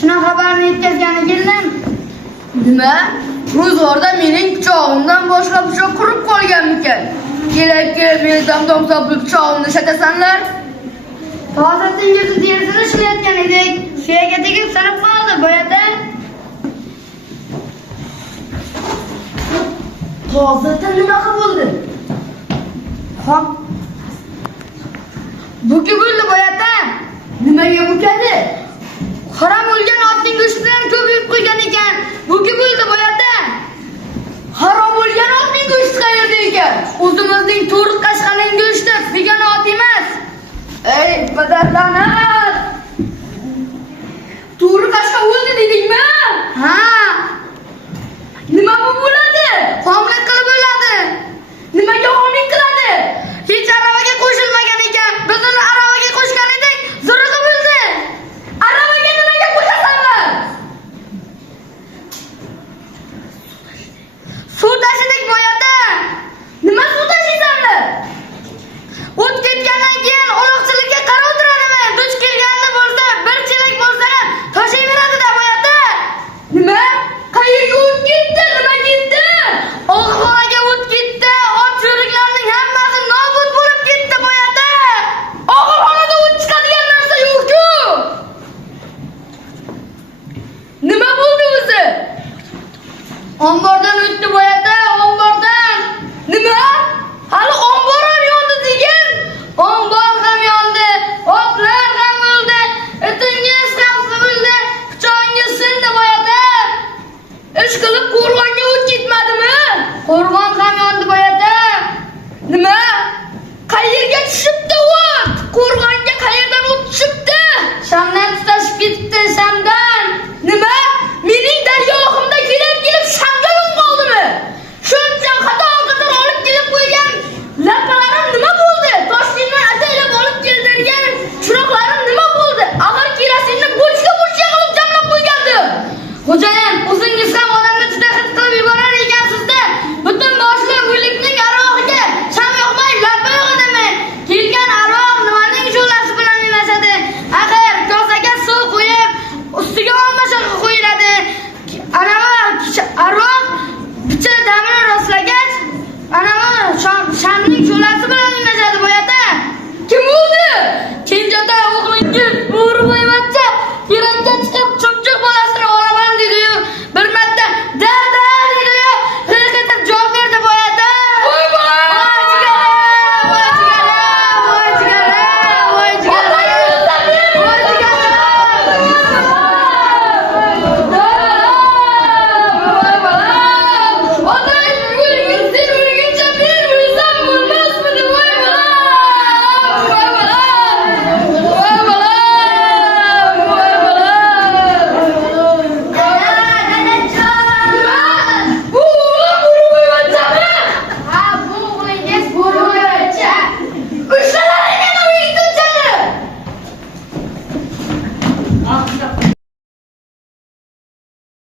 Shuna xabarni yetkazgani keldim. Nima? Ro'zg'orda mening pichog'imdan boshqa pichoq qurib qolganmikan? Kerakki, meni damdom sabli pichog'imni shatasanlar. Tozatingizni terisini ishlayotgan edik. Suyaga tegib sinib qoldi, boyada. Tozatin nima bo'ldi? Hop. Buki bo'ldi, boyada. Nimaga bukadi? Harom o'lgan otning go'shtidan ko'payib qo'ygan ekan. Buki bo'ldi, boyada. Harom bo'lgan otning go'shti qayerda ekan? O'zimizning to'riq qashqaning go'shti, begona ot emas. Ey, badarlanat! To'ri qashqa o'ldi dedingmi? Ha, Nima bu bo'ladi? homlik qilib o'ladi. Nimaga homlik qiladi? Hech aravaga qo'shilmagan ekan. Biz uni aravaga qo'shgan edik, zirg'ib o'ldi. Aravaga nimaga qo'shasanlar? Suv tashidik, boyada. Nima suv tashiysanlar? O't ketgandan keyin uloqchilikka qarab turadimi? Duch kelganda bo'lsa, bir chelak bo'lsa ham tashiyveradi-da, boyada. Nima? Qayerga o't ketdi? Nima ketdi? Og'ilxonaga o't ketdi. Ot cho'riklarning hammasi nobud bo'lib ketdi, boyada. Og'ilxonada o't chiqadigan narsa yo'q-ku. Nima bo'ldi o'zi? Ombordan o'tdi, boyada, ombordan. Nima? Hali ombor ham yondi degan? Ombor ham yondi, otlar ham o'ldi, itingiz ham sivildi, pichog'ingiz sindi, boyada. Ish qilib qo'rg'onga o't ketmadimi? Qo'rg'on ham yondi, boyada. Nima? Qayerga tushibdi o't? Qo'rg'onga qayerdan o't tushibdi? Shamdan tutashib ketibdi, shamdan. Nima? Mening dargohimda kelib shamga yo'q qoldimi? Shuncha qator olib kelib qo'ygan lapalarim nima bo'ldi? Toshkentdan ataylab olib keltirgan chiroqlarim nima bo'ldi? Agar kerosinni bo'chka qilib jamlab qo'ygandim. Xo'jayin, o'zingiz ham odamni juda hid qilib yuborar ekansiz-da. Butun boshli o'likning arvohiga sham yoqmay, lapa yo'qdimi? Kelgan arvoh nimaning shu'lasi bilan o'ynashadi? Axir kosaga suv qo'yib, ustiga olma shoxi qo'yiladi. Arvoh bicha damini rostlagach, shamning shu'lasi bilan o'ynashadi, boyada. Kim bo'ldi? Kenjatoy o'g'lingiz